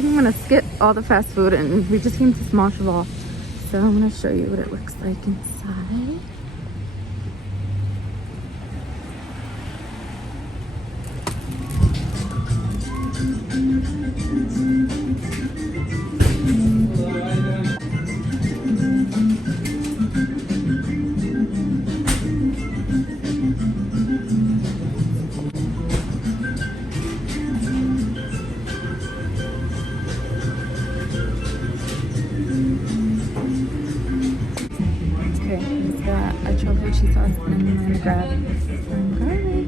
think I'm gonna skip all the fast food and we just came to Small Cheval. So I'm gonna show you what it looks like inside. Okay, it's got a truffle cheese sauce and I'm gonna grab some garlic.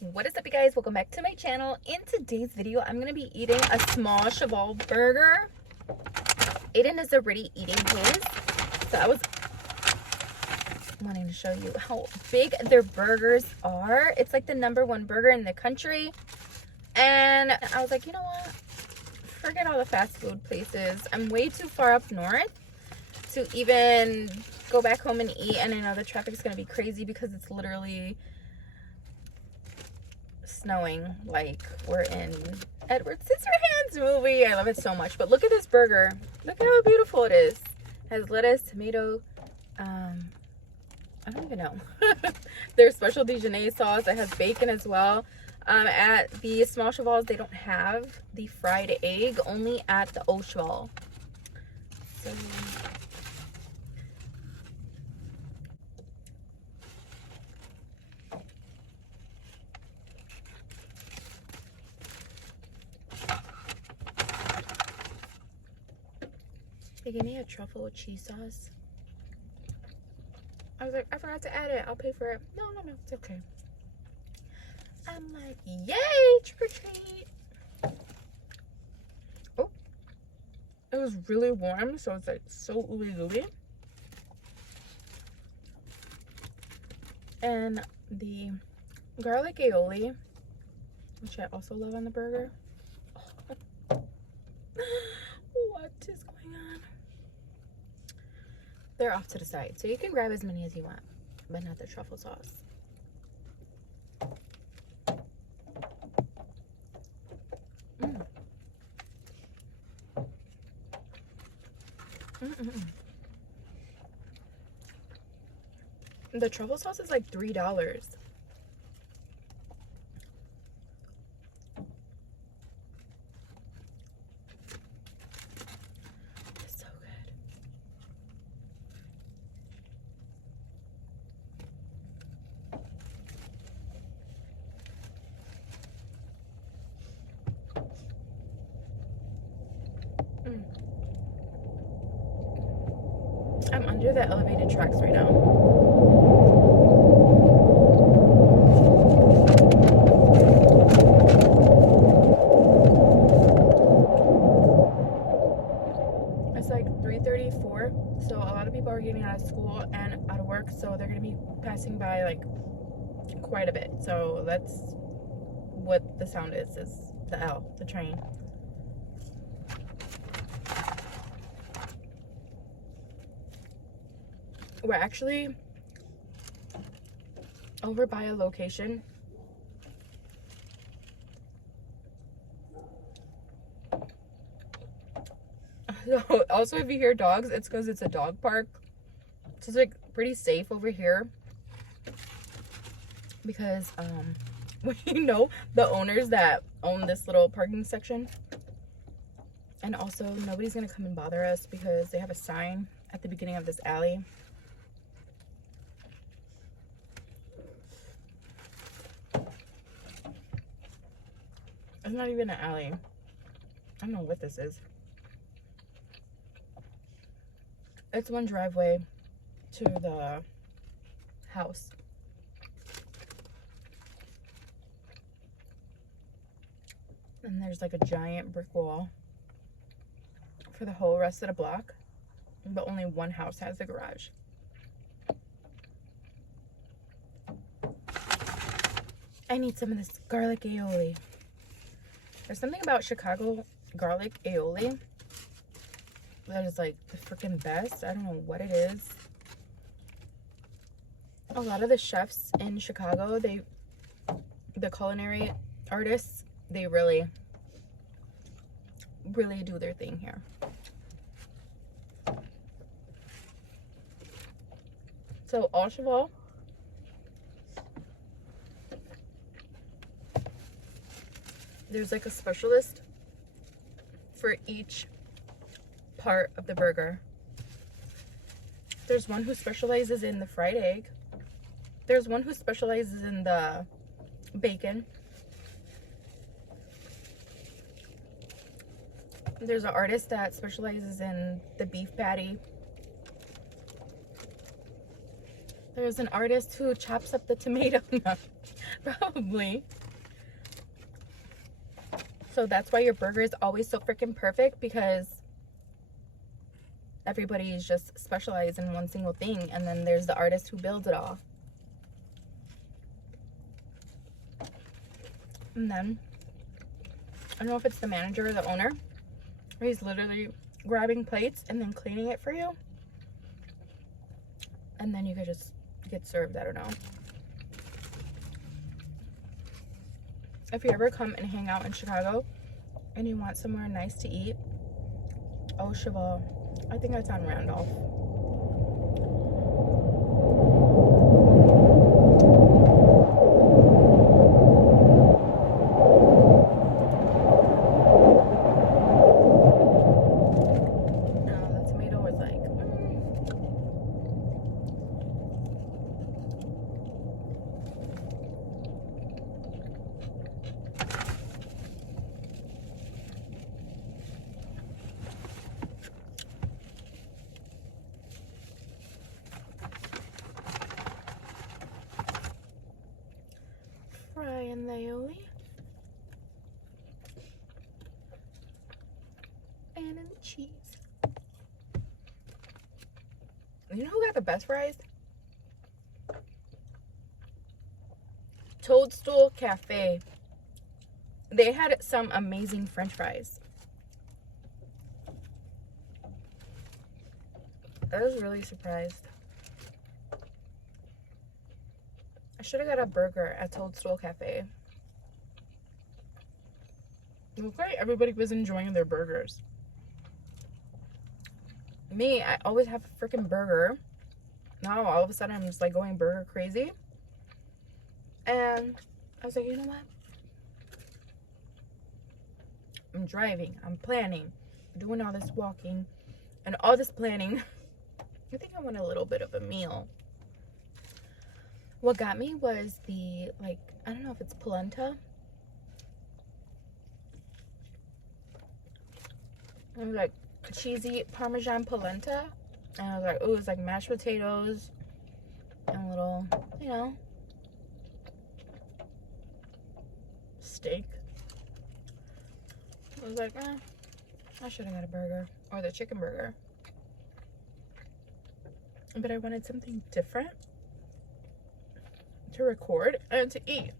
What is up, you guys? Welcome back to my channel. In today's video, I'm gonna be eating a small cheval burger. Aiden is already eating his, so I was wanting to show you how big their burgers are. It's like the #1 burger in the country, and I was like, you know what? Forget all the fast food places. I'm way too far up north to even go back home and eat, and I know the traffic's gonna be crazy because it's literally snowing like we're in Edward Scissorhands movie. I love it so much. But look at this burger. Look how beautiful it is. It has lettuce, tomato, I don't even know. There's special Dijon sauce. It has bacon as well. At the Small Chevals, they don't have the fried egg, only at the Au Cheval. So they gave me a truffle cheese sauce. I was like, I forgot to add it. I'll pay for it. No, it's okay. I'm like, yay, trick or treat. Oh, it was really warm, so it's like so ooey gooey. And the garlic aioli, which I also love on the burger. What is going on? They're off to the side, so you can grab as many as you want, but not the truffle sauce. The truffle sauce is like $3. It's so good. I'm under the elevated tracks right now. It's like 3:34, so a lot of people are getting out of school and out of work, so they're going to be passing by like quite a bit. So that's what the sound is the L, the train. We're actually over by a location. So also, if you hear dogs, it's because it's a dog park. So it's like pretty safe over here because you know, the owners that own this little parking section. And also, nobody's gonna come and bother us because they have a sign at the beginning of this alley. It's not even an alley. I don't know what this is. It's one driveway to the house. And there's like a giant brick wall for the whole rest of the block. But only one house has a garage. I need some of this garlic aioli. There's something about Chicago garlic aioli that is like the freaking best. I don't know what it is. A lot of the chefs in Chicago, the culinary artists, they really really do their thing here. So all cheval. There's like a specialist for each part of the burger. There's one who specializes in the fried egg. There's one who specializes in the bacon. There's an artist that specializes in the beef patty. There's an artist who chops up the tomato. No, probably. So that's why your burger is always so freaking perfect, because everybody is just specialized in one single thing, and then there's the artist who builds it all. And then I don't know if it's the manager or the owner, where he's literally grabbing plates and then cleaning it for you, and then you could just get served. I don't know. If you ever come and hang out in Chicago and you want somewhere nice to eat, Au Cheval. I think that's on Randolph. Frying the Aoili. And in the cheese. You know who got the best fries? Toadstool Cafe. They had some amazing French fries. I was really surprised. I should have got a burger at Toadstool Cafe. It looked like everybody was enjoying their burgers. Me, I always have a freaking burger. Now all of a sudden I'm just like going burger crazy. And I was like, you know what? I'm driving, I'm planning, doing all this walking and all this planning. I think I want a little bit of a meal. What got me was the, like, I don't know if it's polenta. It was like cheesy Parmesan polenta. And I was like, oh, it's like mashed potatoes and a little, you know, steak. I was like, I should have got a burger or the chicken burger. But I wanted something different to record and to eat.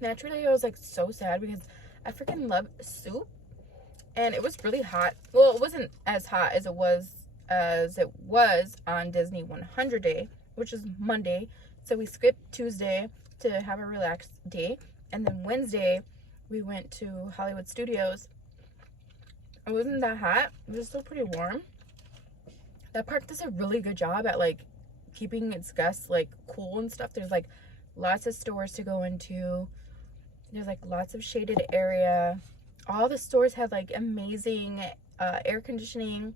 Naturally, I was like so sad because I freaking love soup, and it was really hot. Well, it wasn't as hot as it was on Disney 100 Day, which is Monday. So we skipped Tuesday to have a relaxed day, and then Wednesday we went to Hollywood Studios. It wasn't that hot. It was still pretty warm. That park does a really good job at like keeping its guests like cool and stuff. There's like lots of stores to go into. There's like lots of shaded area. All the stores had like amazing air conditioning,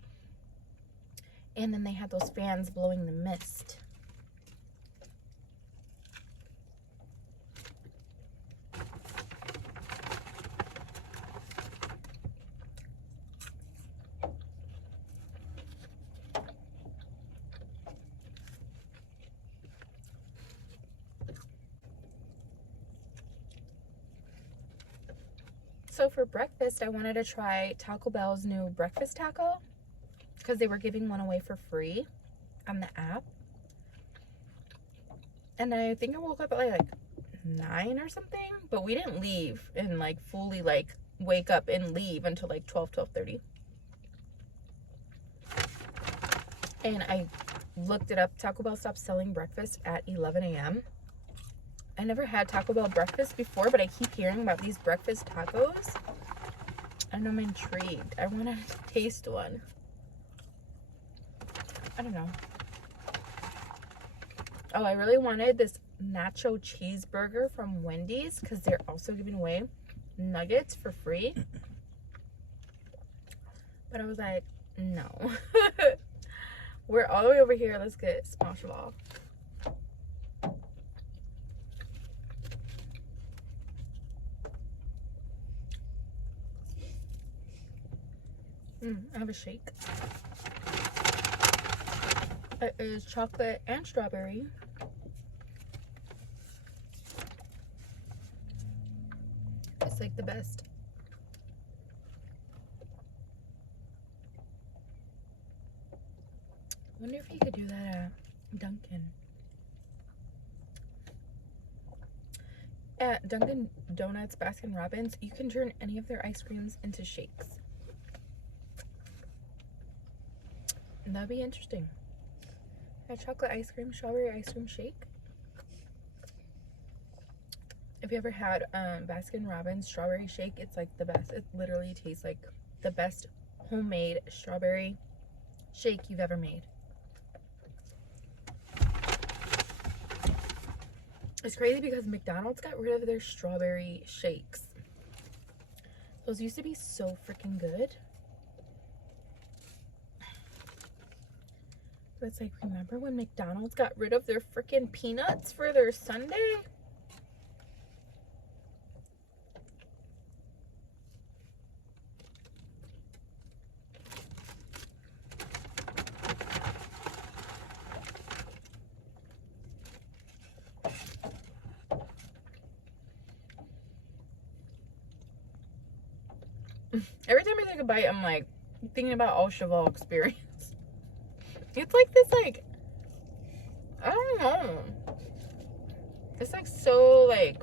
and then they had those fans blowing the mist. So for breakfast, I wanted to try Taco Bell's new breakfast taco because they were giving one away for free on the app. And I think I woke up at like 9 or something, but we didn't leave and like fully like wake up and leave until like 12:30. And I looked it up. Taco Bell stopped selling breakfast at 11 a.m. I never had Taco Bell breakfast before, but I keep hearing about these breakfast tacos. And I'm intrigued. I want to taste one. I don't know. Oh, I really wanted this nacho cheeseburger from Wendy's because they're also giving away nuggets for free. But I was like, no. We're all the way over here. Let's get Small Cheval. I have a shake. It is chocolate and strawberry. It's like the best. I wonder if you could do that at Dunkin'. At Dunkin' Donuts, Baskin Robbins, you can turn any of their ice creams into shakes. And that'd be interesting. A chocolate ice cream, strawberry ice cream shake. If you ever had Baskin Robbins strawberry shake, it's like the best. It literally tastes like the best homemade strawberry shake you've ever made. It's crazy because McDonald's got rid of their strawberry shakes. Those used to be so freaking good. But it's like, remember when McDonald's got rid of their freaking peanuts for their sundae? Every time I take a bite, I'm like thinking about Au Cheval experience. It's like this, like, I don't know. It's like so, like,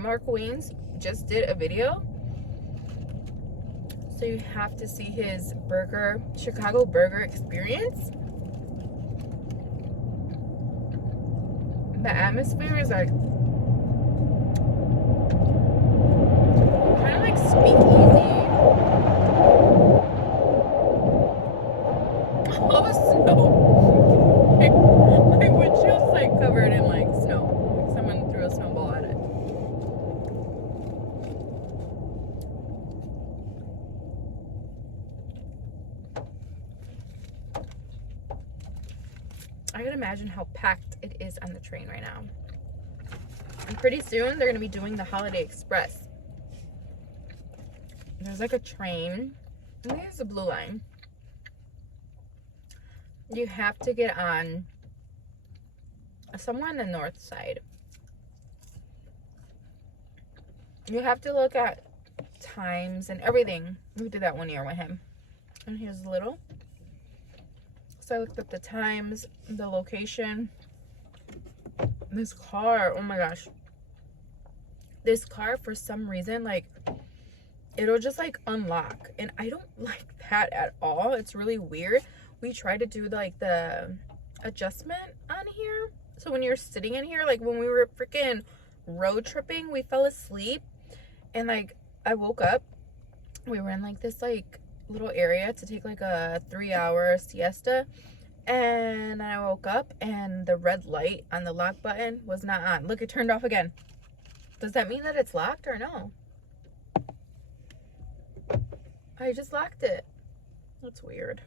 Mark Wayne's just did a video. So you have to see his burger, Chicago burger experience. The atmosphere is like kind of like speakeasy. All the snow. My windshield's like covered in like snow. Like someone threw a snowball at it. I can imagine how packed it is on the train right now. And pretty soon they're gonna be doing the Holiday Express. There's like a train. I think it's the blue line. You have to get on somewhere on the north side. You have to look at times and everything. We did that one year with him. And he was little. So I looked up the times, the location. This car, oh my gosh. This car, for some reason, like, it'll just like unlock. And I don't like that at all. It's really weird. We tried to do like the adjustment on here. So when you're sitting in here, like when we were freaking road tripping, we fell asleep. And like I woke up. We were in like this like little area to take like a 3-hour siesta. And I woke up and the red light on the lock button was not on. Look, it turned off again. Does that mean that it's locked or no? I just locked it. That's weird.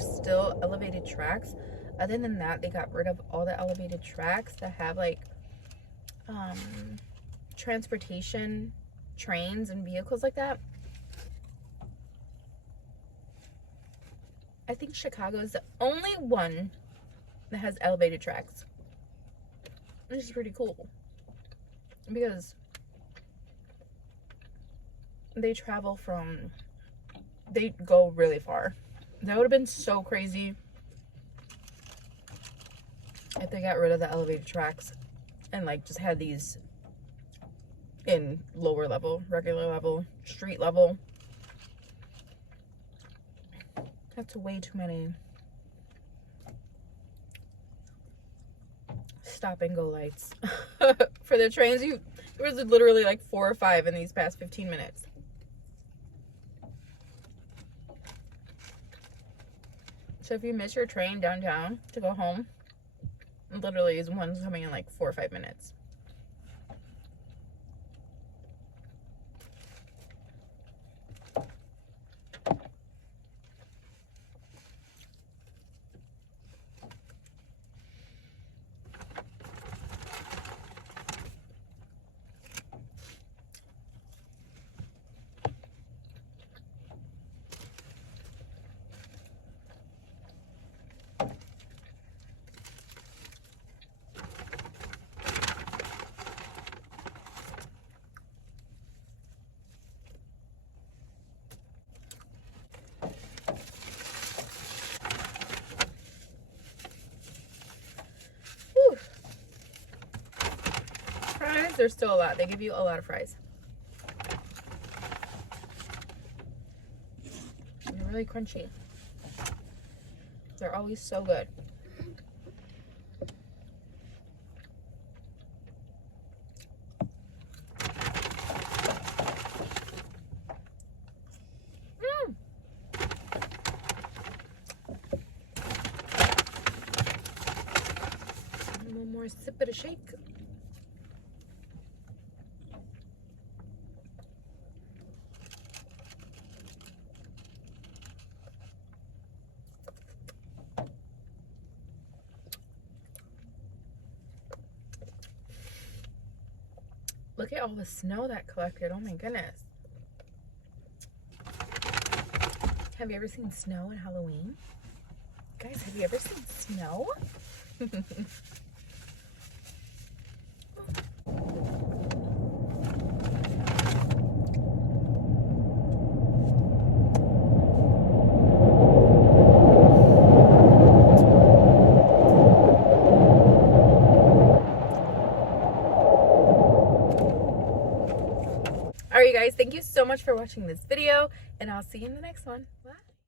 Still elevated tracks. Other than that, they got rid of all the elevated tracks that have like transportation, trains and vehicles like that. I think Chicago is the only one that has elevated tracks, which is pretty cool because they go really far. That would have been so crazy if they got rid of the elevated tracks and like just had these in lower level, regular level, street level. That's way too many stop and go lights for the trains. There was literally like 4 or 5 in these past 15 minutes. So if you miss your train downtown to go home, literally is one's coming in like 4 or 5 minutes. Fries, there's still a lot. They give you a lot of fries. They're really crunchy. They're always so good. One more sip of the shake. Look at all the snow that collected. Oh my goodness. Have you ever seen snow on Halloween? Guys, have you ever seen snow? Alright, you guys, thank you so much for watching this video, and I'll see you in the next one. Bye.